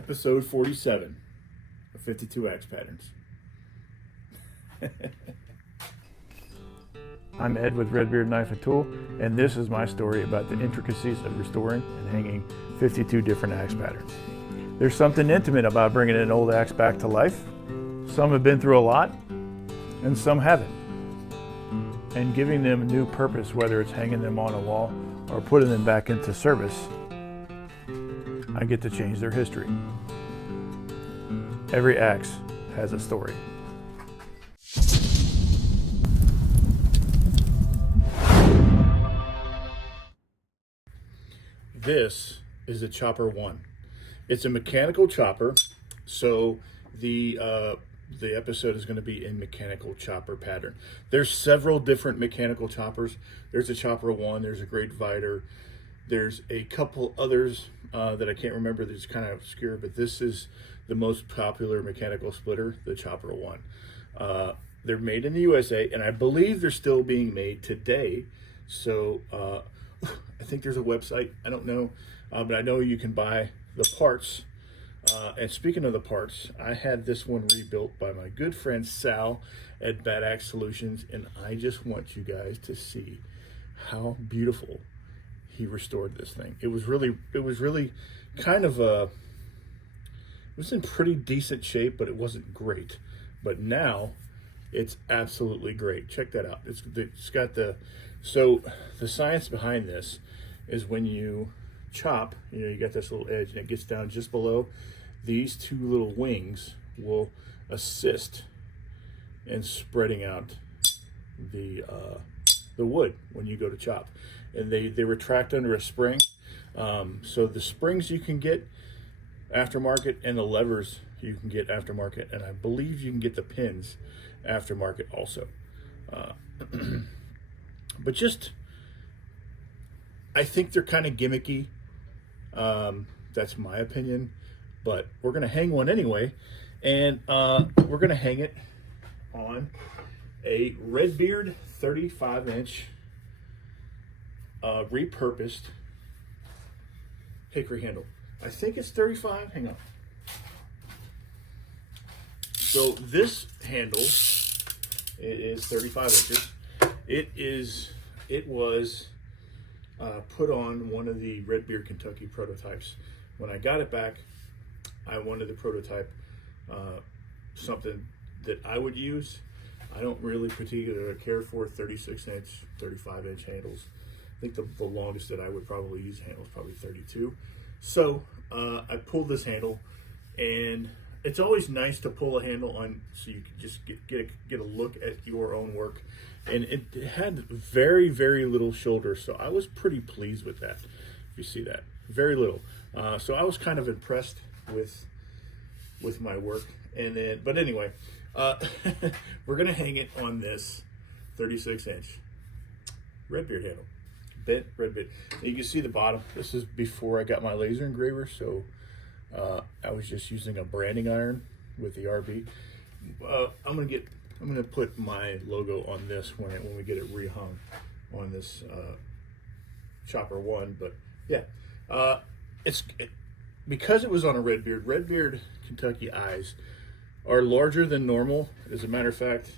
Episode 47 of 52 Axe Patterns. I'm Ed with Redbeard Knife and Tool, and this is my story about the intricacies of restoring and hanging 52 different axe patterns. There's something intimate about bringing an old axe back to life. Some have been through a lot, and some haven't. And giving them a new purpose, whether it's hanging them on a wall or putting them back into service, I get to change their history. Every axe has a story. This is the Chopper 1. It's a mechanical chopper, so the episode is going to be in mechanical chopper pattern. There's several different mechanical choppers. There's a Chopper 1, there's a Great Divider, there's a couple others that I can't remember that's kind of obscure, but this is the most popular mechanical splitter, the Chopper 1. They're made in the USA, and I believe they're still being made today. So I think there's a website, I don't know, but I know you can buy the parts. And speaking of the parts, I had this one rebuilt by my good friend Sal at Bad Axe Solutions, and I just want you guys to see how beautiful he restored this thing. It was really kind of it was in pretty decent shape, but it wasn't great. But now it's absolutely great. Check that out. It's got so the science behind this is when you chop, you got this little edge and it gets down just below. These two little wings will assist in spreading out the wood when you go to chop, and they retract under a spring. So the springs you can get aftermarket, and the levers you can get aftermarket, and I believe you can get the pins aftermarket also. But just, I think they're kind of gimmicky. That's my opinion, but we're gonna hang one anyway, and we're gonna hang it on a Redbeard 35-inch repurposed hickory handle. I think it's 35. Hang on. So this handle, it is 35 inches. It was put on one of the Redbeard Kentucky prototypes. When I got it back, I wanted the prototype something that I would use. I don't really particularly care for 36-inch, 35-inch handles. I think the longest that I would probably use a handle is probably 32. So I pulled this handle, and it's always nice to pull a handle on so you can just get a look at your own work. And it had very, very little shoulder, so I was pretty pleased with that. If you see that, very little. So I was kind of impressed with my work. And then, but anyway, we're gonna hang it on this 36-inch Redbeard handle, bent Redbeard. You can see the bottom. This is before I got my laser engraver, so I was just using a branding iron with the RB. I'm gonna put my logo on this when we get it rehung on this Chopper 1. But yeah, because it was on a Redbeard. Redbeard Kentucky eyes are larger than normal. As a matter of fact,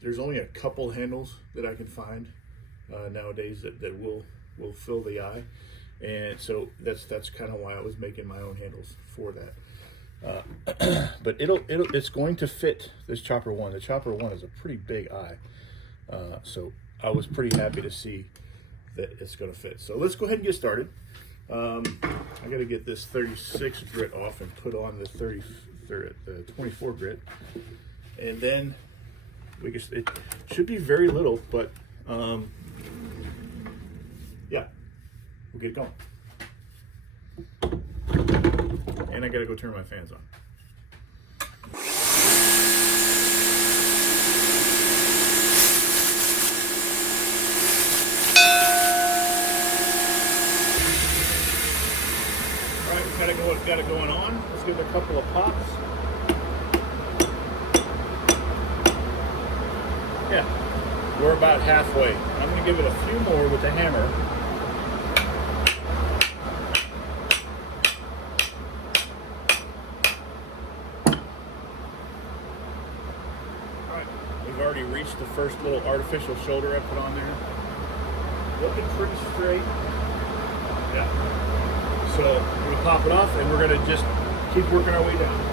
there's only a couple handles that I can find nowadays that will fill the eye, and so that's kind of why I was making my own handles for that. But it's going to fit this Chopper 1. The Chopper 1 is a pretty big eye, so I was pretty happy to see that it's going to fit. So let's go ahead and get started. I got to get this 36 grit off and put on the 24 grit, and then it should be very little, but yeah, we'll get going. And I gotta go turn my fans on. All right, got it going on. Let's give it a couple of pops. Yeah, we're about halfway. I'm gonna give it a few more with the hammer. the first little artificial shoulder I put on there. Looking pretty straight. Yeah. So we pop it off and we're gonna just keep working our way down.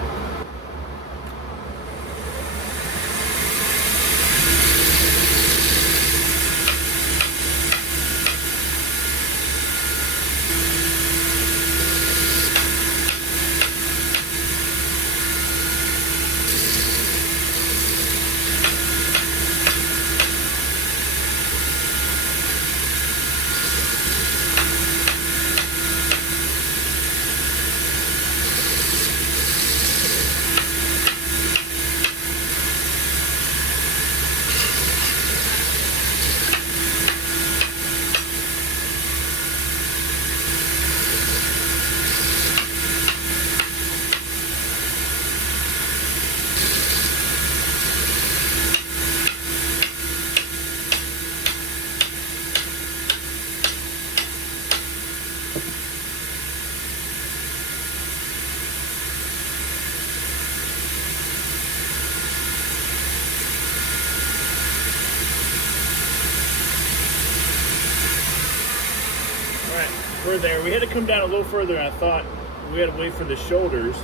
We're there. We had to come down a little further, and I thought we had to wait for the shoulders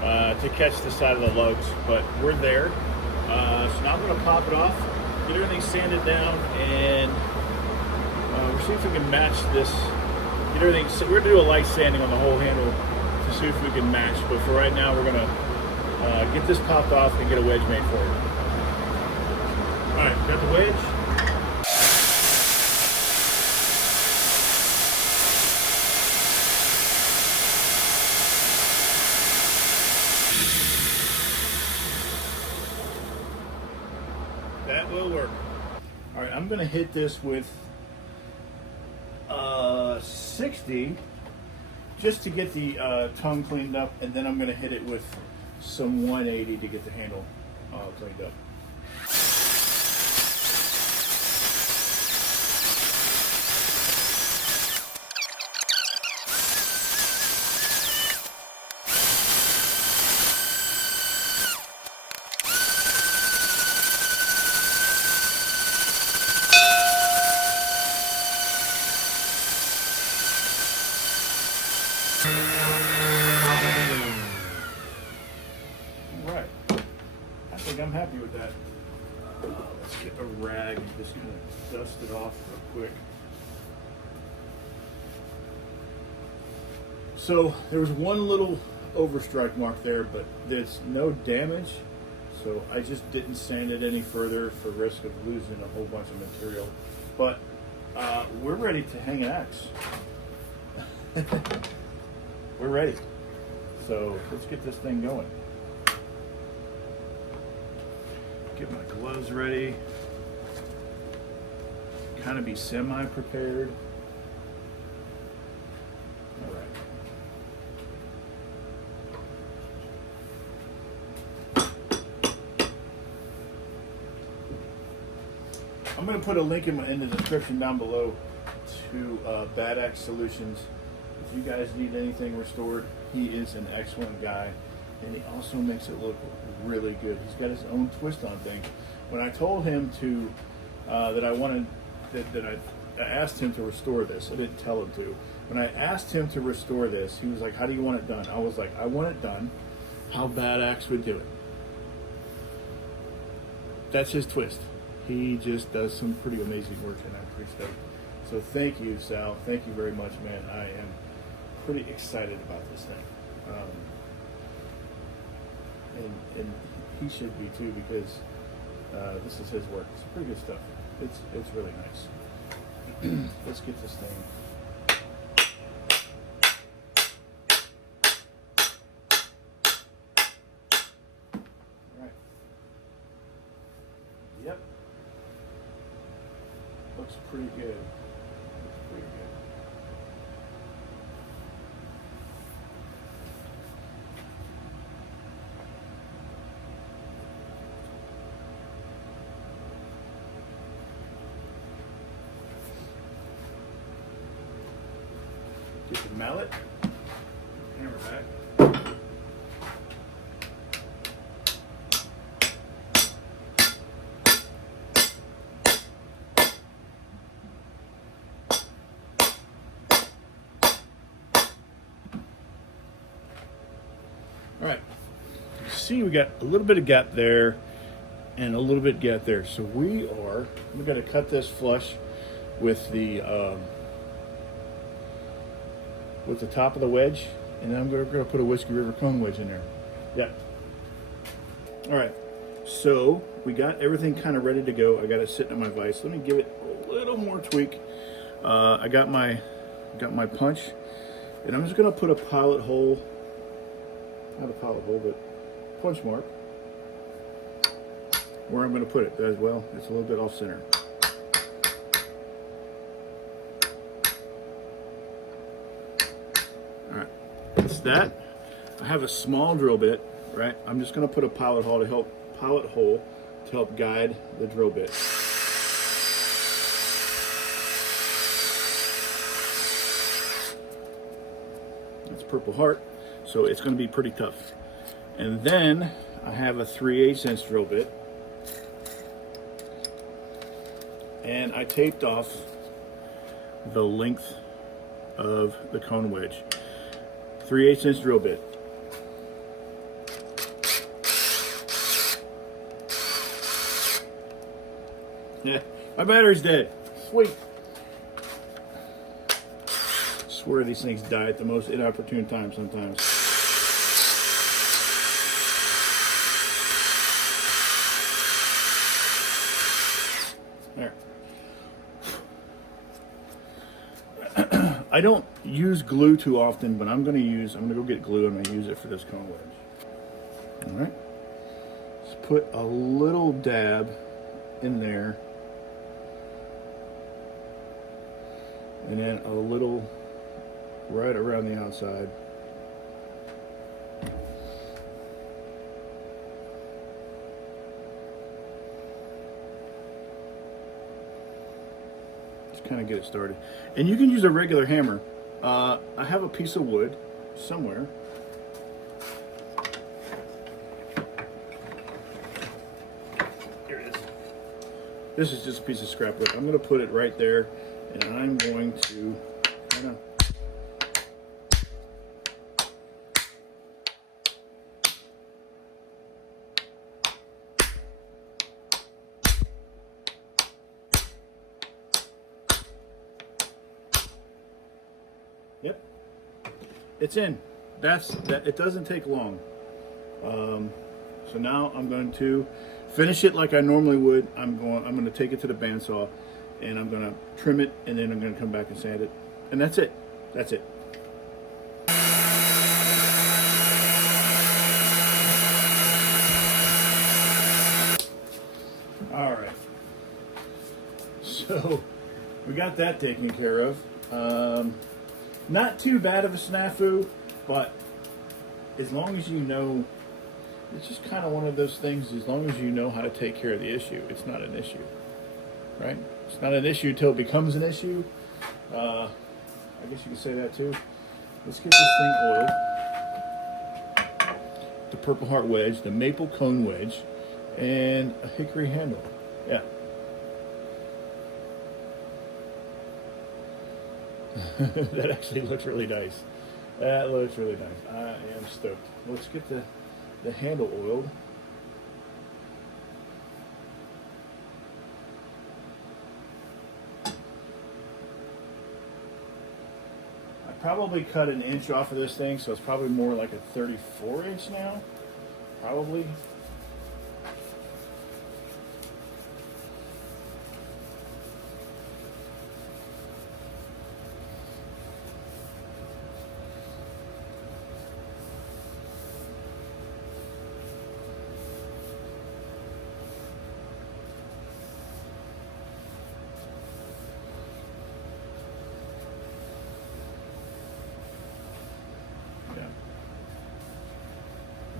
to catch the side of the lugs, but we're there. So now I'm going to pop it off, get everything sanded down, and we'll see if we can match this. Get everything. We're going to do a light sanding on the whole handle to see if we can match. But for right now, we're going to get this popped off and get a wedge made for it. All right, got the wedge. That will work. All right, I'm gonna hit this with 60 just to get the tongue cleaned up, and then I'm gonna hit it with some 180 to get the handle cleaned up. Alright, I think I'm happy with that. Let's get a rag and just kind of dust it off real quick. So there was one little overstrike mark there, but there's no damage. So I just didn't sand it any further for risk of losing a whole bunch of material. But we're ready to hang an axe. We're ready. So let's get this thing going. Get my gloves ready. Kind of be semi-prepared. All right. I'm going to put a link in the description down below to Bad Axe Solutions. If you guys need anything restored, he is an excellent guy, and he also makes it look really good. He's got his own twist on things. When I told him to that I asked him to restore this, I didn't tell him to. When I asked him to restore this, he was like, "How do you want it done?" I was like, "I want it done how Bad Axe would do it." That's his twist. He just does some pretty amazing work, and I'm pretty stoked. So thank you, Sal. Thank you very much, man. I am pretty excited about this thing. And he should be too, because this is his work. It's pretty good stuff. It's really nice. Let's get this thing. All right. Yep. Looks pretty good. Looks pretty good. Get the mallet, hammer back. All right. See, we got a little bit of gap there and a little bit gap there. So we're going to cut this flush with the top of the wedge, and then I'm going to put a Whiskey River cone wedge in there. Yeah. All right. So we got everything kind of ready to go. I got it sitting in my vise. Let me give it a little more tweak. I got my punch, and I'm just going to put a pilot hole. Not a pilot hole, but punch mark where I'm going to put it as well. It's a little bit off center. All right, that's that. I have a small drill bit, right? I'm just going to put a pilot hole to help guide the drill bit. That's Purple Heart, so it's going to be pretty tough. And then I have a 3/8" drill bit, and I taped off the length of the cone wedge. 3/8" drill bit. Yeah, my battery's dead. Sweet. I swear these things die at the most inopportune time sometimes. There. I don't use glue too often, but I'm gonna go get glue. I'm gonna use it for this cone wedge. All right. Let's put a little dab in there, and then a little right around the outside. Kind of get it started, and you can use a regular hammer. I have a piece of wood somewhere. Here it is. This is just a piece of scrap wood. I'm going to put it right there, and I'm going to kind of Yep, it's in. It doesn't take long. So now I'm going to finish it like I normally would. I'm going to take it to the bandsaw, and I'm going to trim it, and then I'm going to come back and sand it, and that's it. That's it. All right. So we got that taken care of. Not too bad of a snafu, but as long as you know, it's just kind of one of those things, as long as you know how to take care of the issue, it's not an issue, right? It's not an issue until it becomes an issue. I guess you could say that too. Let's get this thing oiled. The Purple Heart wedge, the maple cone wedge, and a hickory handle. Yeah. That actually looks really nice. That looks really nice. I am stoked. Let's get the handle oiled. I probably cut an inch off of this thing, so it's probably more like a 34" now. Probably.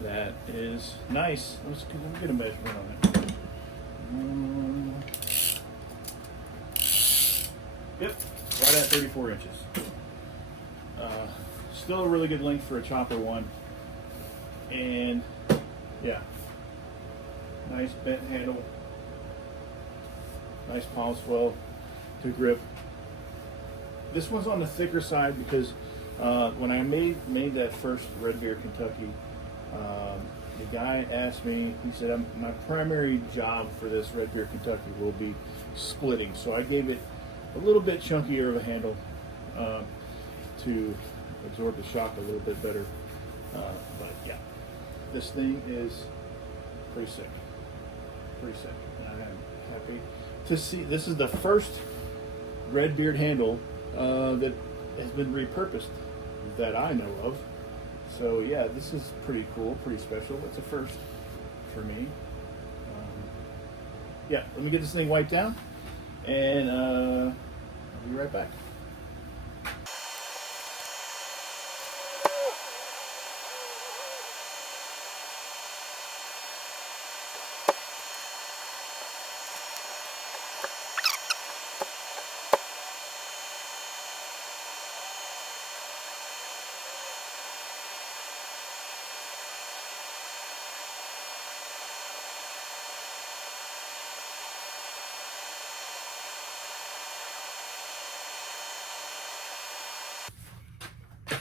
That is nice. Let's get a measurement on it. Yep, right at 34 inches. Still a really good length for a chopper one. And yeah, nice bent handle, nice palm swell to grip. This one's on the thicker side because when I made that first Red Bear Kentucky, The guy asked me, he said, my primary job for this Red Beard Kentucky will be splitting. So I gave it a little bit chunkier of a handle to absorb the shock a little bit better. But yeah, this thing is pretty sick. Pretty sick. And I am happy to see this is the first Red Beard handle that has been repurposed that I know of. So yeah, this is pretty cool, pretty special. It's a first for me. Yeah, let me get this thing wiped down, and I'll be right back.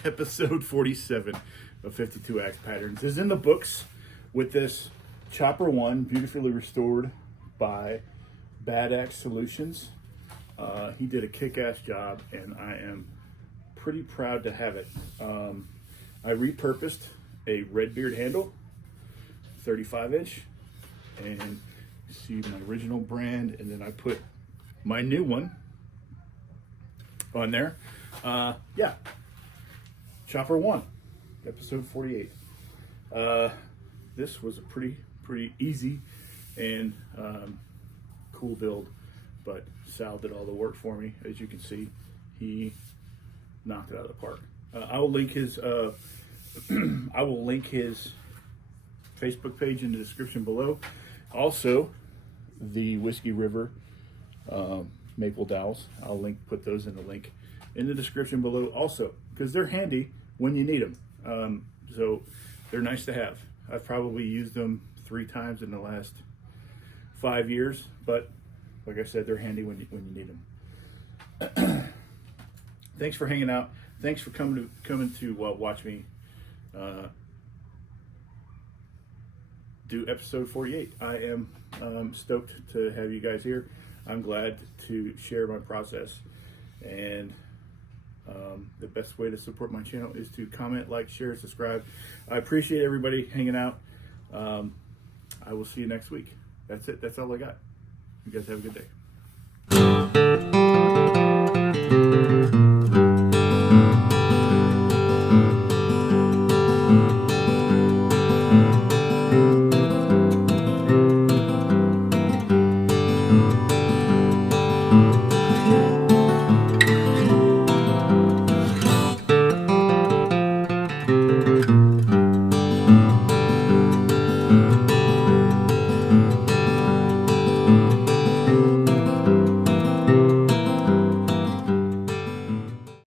Episode 47 of 52 Axe Patterns is in the books with this Chopper 1, beautifully restored by Bad Axe Solutions. He did a kick-ass job, and I am pretty proud to have it. I repurposed a Red Beard handle, 35-inch, and see my original brand, and then I put my new one on there. Yeah. Chopper 1, episode 48. This was a pretty easy and cool build, but Sal did all the work for me. As you can see, he knocked it out of the park. I will link his Facebook page in the description below. Also, the Whiskey River maple dowels. I'll put those in the link in the description below also, because they're handy when you need them. So they're nice to have. I've probably used them 3 times in the last 5 years, but like I said, they're handy when you need them. Thanks for hanging out. Thanks for coming to watch me do episode 48. I am stoked to have you guys here. I'm glad to share my process, and the best way to support my channel is to comment, like, share, subscribe. I appreciate everybody hanging out. I will see you next week. That's it. That's all I got. You guys have a good day.